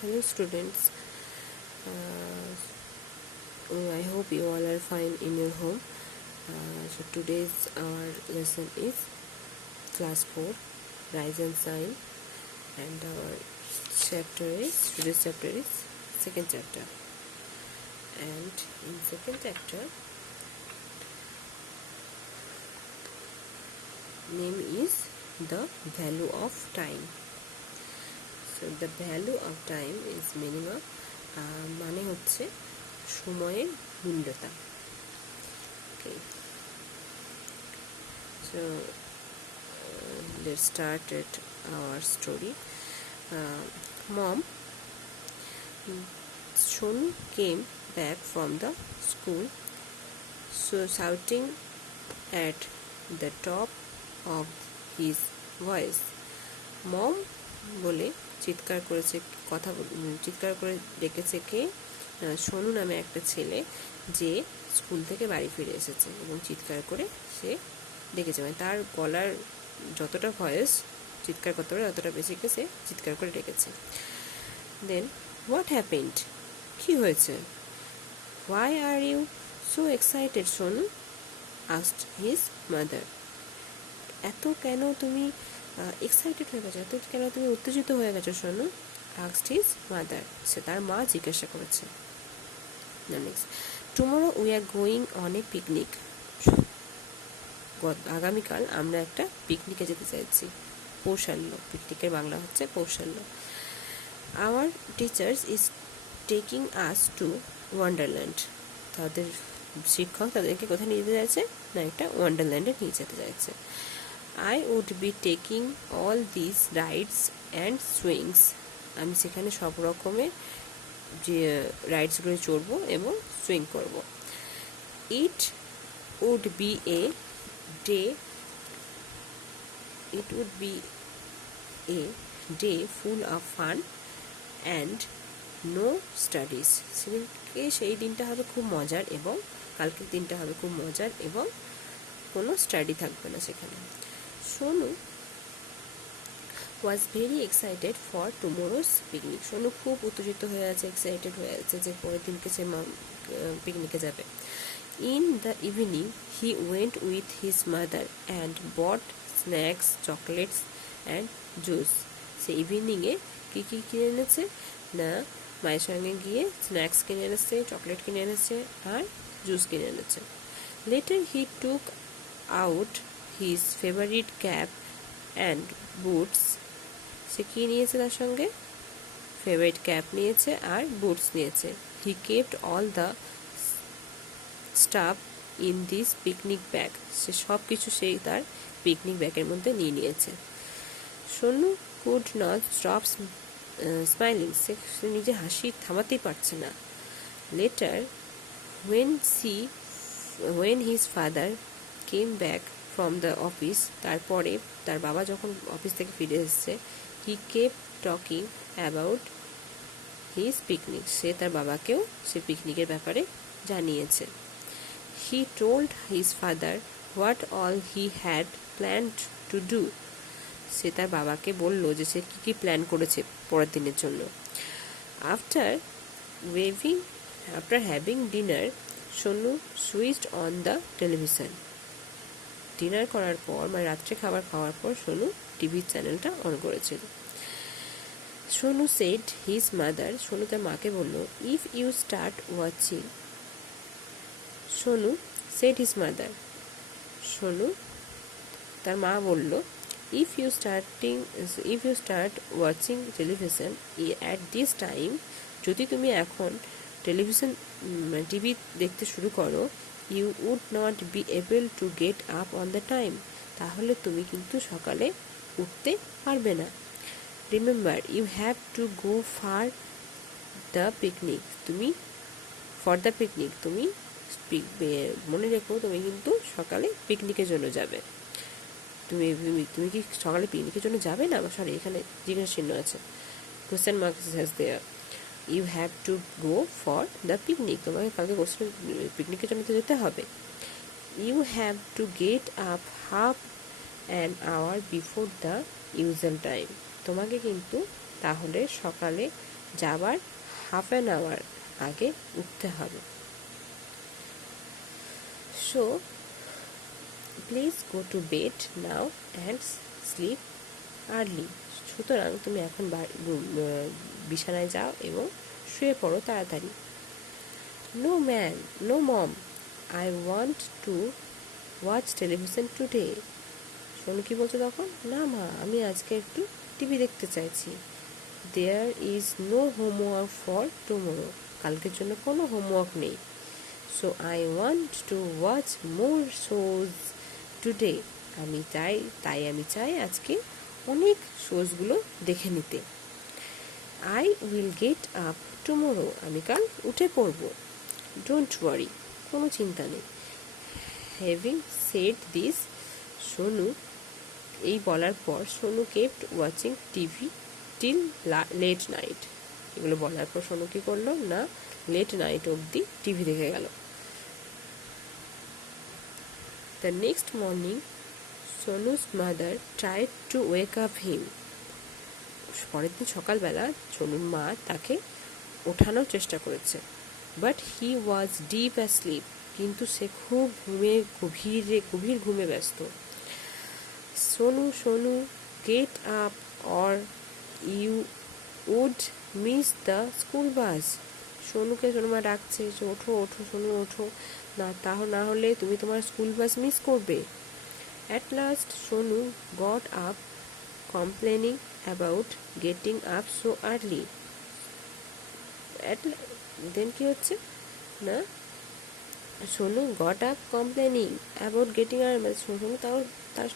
Hello students, I hope you all are fine in your home. So today's our lesson is class 4 Rise and Shine, and our today's chapter is second chapter, and in second chapter name is the value of time. So the value of time is minima, মানে হচ্ছে সময়ের মূল্যতা। Okay, so let's start at our story. Mom, Shonu came back from the school, so shouting at the top of his voice. Mom বলে চিৎকার করে ডেকেছে কে? সোনু নামে একটা ছেলে, যে স্কুল থেকে বাড়ি ফিরে এসেছে এবং চিৎকার করে সে ডেকেছে, মানে তার গলার যতটা ভয়েস চিৎকার করতে পারে ততটা বেশি সে চিৎকার করে ডেকেছে। দেন হোয়াট হ্যাপেন্ড, কি হয়েছে? Why are you so excited Sonu, asked his mother. এত কেন তুমি এক্সাইটেড হয়ে গেছো, এত কেন তুমি উত্তেজিত হয়ে গেছো সোনু? আস্কড হিজ মাদার, সে তার মা জিজ্ঞাসা করেছে। Next, tomorrow we are going on a picnic, আগামীকাল আমরা একটা পিকনিকে যেতে চাইছি। পৌষাল্য, পিকনিকের বাংলা হচ্ছে পৌষাল্য। Our teachers is taking us to wonderland, তাদের শিক্ষক তাদেরকে কোথায় নিয়ে যেতে চাইছে? না, একটা ওয়ান্ডারল্যান্ডে নিয়ে যেতে চাইছে। I would be taking all these rides and swings, আমি সেখানে সব রকমের যে রাইডসগুলো চড়বো এবং সুইং করব। It would be a day full of fun and no studies, সেদিনকে সেই দিনটা হবে খুব মজার এবং কালকের দিনটা হবে খুব মজার এবং কোনো স্টাডি থাকবে না সেখানে। Sonu was very excited for tomorrow's picnic, Sonu খুব উত্তেজিত হয়ে আছে, এক্সাইটেড হয়ে আছে যে পরের দিনকে সে পিকনিকে যাবে। In the evening he went with his mother and bot snacks, chocolates and juice, সে ইভিনিংয়ে কী কী কিনে এনেছে? না, মায়ের সঙ্গে গিয়ে স্ন্যাক্স কিনে এনেছে, চকলেট কিনে এনেছে আর জুস কিনে এনেছে। Later he took out his favourite cap and boots, সে কী নিয়েছে তার সঙ্গে? ফেভারিট ক্যাপ নিয়েছে আর বুটস নিয়েছে। He kept all the stuff in this picnic bag, সে সব কিছু সেই তার পিকনিক ব্যাগের মধ্যে নিয়ে নিয়েছে। Sonu could not stop smiling, সে নিজে হাসি থামাতেই পারছে না। Later when his father came back from the office, তারপরে তার বাবা যখন অফিস থেকে ফিরে এসেছে, he kept talking about his picnic, সে তার বাবাকেও সে পিকনিকের ব্যাপারে জানিয়েছে। he told his father what all he had planned to do, সে তার বাবাকে বলল যে সে কী কী প্ল্যান করেছে পরের দিনের জন্য। after having dinner, Sonu switched on the television, dinner করার পর মানে রাত্রে খাবার খাওয়ার পর সোনু টিভির চ্যানেলটা অন করেছিল। Sonu said his mother, Sonu তার মাকে বলল, if you start watching, Sonu said his mother, Sonu তার মা বলল, if you start watching television at this time, যদি তুমি এখন টিভি দেখতে শুরু করো, you would not be able to get up on the time, তাহলে তুমি কিন্তু সকালে উঠতে পারবে না। Remember you have to go for the picnic, তুমি মনে রেখো তুমি কিন্তু সকালে পিকনিকের জন্য যাবে। তুমি কি সকালে পিকনিকের জন্য যাবে না? সরি, এখানে জিজ্ঞাসা চিহ্ন আছে, question mark has there. You have to go for the picnic, তোমাকে কালকে পিকনিকের জন্য তো যেতে হবে। You have to get up half an hour before the usual time, তোমাকে কিন্তু তাহলে সকালে যাবার হাফ অ্যান আওয়ার আগে উঠতে হবে। So please go to bed now and sleep early. সুতরাং তুমি এখন বিছানায় যাও এবং শুয়ে পড়ো তাড়াতাড়ি। No man, no mom, I want to watch television today. Sonu কি বলছো তখন? না মা, আমি আজকে একটু টিভি দেখতে চাইছি। There is no homework for tomorrow, কালকের জন্য কোনো হোমওয়ার্ক নেই। So I want to watch more shows today, তাই আমি চাই আজকে অনেক শোজগুলো দেখে নিতে। I will get up tomorrow, আমি কাল উঠে পড়ব। ডোন্ট ওয়ারি, কোনো চিন্তা নেই। হ্যাভিং সেড দিস, সোনু এই বলার পর Sonu kept watching TV till late night. এগুলো বলার পর সোনু কি করলো না, লেট নাইট অবধি টিভি দেখে গেল। The next morning Sonu's mother tried to wake up him. পরের দিন সকালবেলা সোনুর মা তাকে ওঠানোর চেষ্টা করেছে। But he was deep asleep, কিন্তু সে খুব গভীর ঘুমে ব্যস্ত। Sonu get up or you would miss the school bus. সোনুকে সোনুমা ডাকছে যে ওঠো ওঠো সোনু ওঠো, না হলে তুমি তোমার স্কুল বাস মিস করবে। At last Sonu got up complaining about getting up so early. Then কি হচ্ছে না, Sonu got up complaining about getting আর, সোনু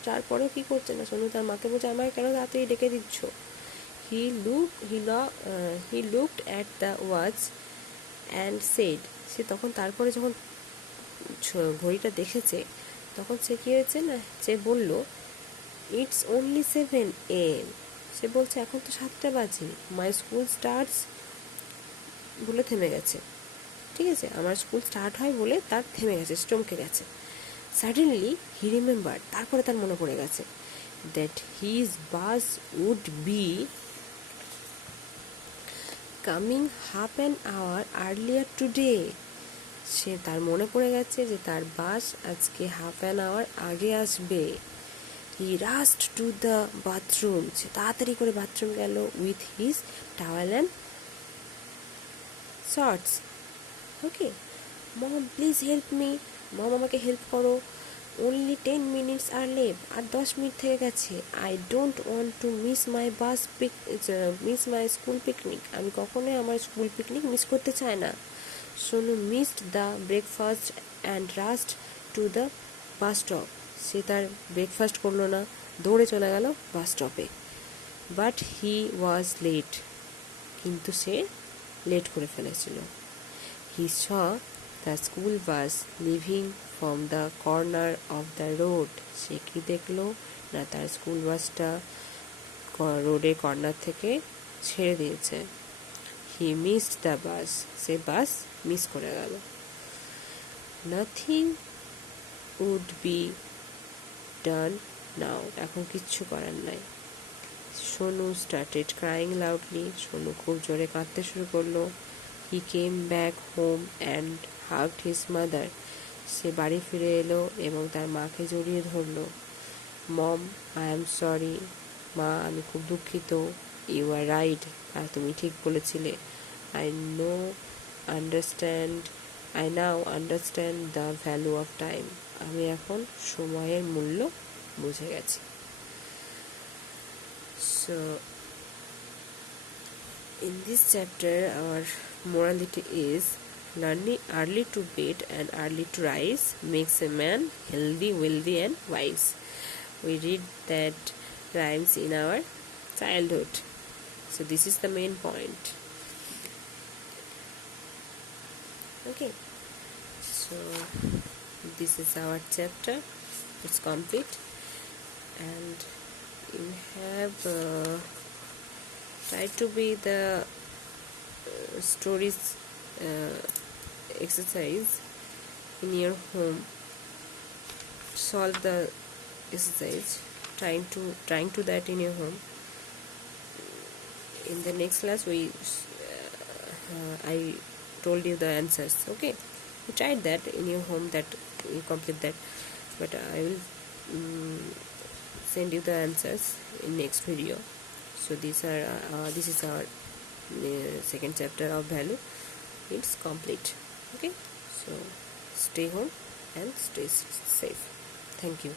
তারপরেও কি করছে না, সোনু তার মাকে বলছে আমাকে কেন তাড়াতাড়ি ডেকে দিচ্ছ। He looked at the watch and said, সে তখন তারপরে যখন ঘড়িটা দেখেছে তখন সে কি হয়েছে না, সে বলল ইটস অনলি 7 AM। সে বলছে এখন তো 7টা বাজে, মাই স্কুল স্টার্টস বলে থেমে গেছে। ঠিক আছে, আমার স্কুল স্টার্ট হয় বলে তার থেমে গেছে, চমকে গেছে। সাডেনলি হি রিমেম্বার, তারপরে তার মনে পড়ে গেছে that his bus would be coming half an hour earlier today. তার মনে পড়ে গেছে যে তার বাস আজকে হাফ অ্যান আওয়ার আগে আসবে। He rushed to the bathroom, সে তাড়াতাড়ি করে বাথরুম গেল with his towel and shorts. Okay, mom please help me, mom আমাকে হেল্প করো, অনলি 10 minutes আর লেট, আর 10 মিনিট থেকে গেছে। I don't want to miss my school picnic, আমি কখনোই আমার স্কুল পিকনিক মিস করতে চাই না। Sonu missed the breakfast and rushed to the bus stop, সে তার ব্রেকফাস্ট করলো না, দৌড়ে চলে গেল বাস স্টপে। বাট হি ওয়াজ লেট, কিন্তু সে লেট করে ফেলেছিল। He saw the school bus leaving from the corner of the road, সে কি দেখলো না, তার স্কুল বাসটা রোডের কর্নার থেকে ছেড়ে দিয়েছে। হি মিসড দ্য বাস, সে বাস মিস করে গেল। Nothing would be done now, এখন কিচ্ছু করার নাই। Sonu started crying loudly, Sonu খুব জোরে কাঁদতে শুরু করলো। He came back home and hugged his mother, সে বাড়ি ফিরে এলো এবং তার মাকে জড়িয়ে ধরলো। মম আই এম সরি, মা আমি খুব দুঃখিত। ইউ আর রাইট, আর তুমি ঠিক বলেছিলে। I now understand the value of time, আমি এখন সময়ের মূল্য বুঝে গেছি। So in this chapter our morality is learning early to bed and early to rise makes a man healthy, wealthy and wise. We read that rhymes in our childhood, so this is the main point. Okay, so this is our chapter, it's complete, and you have tried to be the stories exercise in your home. Solve the exercise, trying to that in your home. In the next class we I told you the answers. Okay, you tried that in your home, that you complete that, but I will send you the answers in next video. So this is our second chapter of value. It's complete. Okay, so stay home and stay safe. Thank you.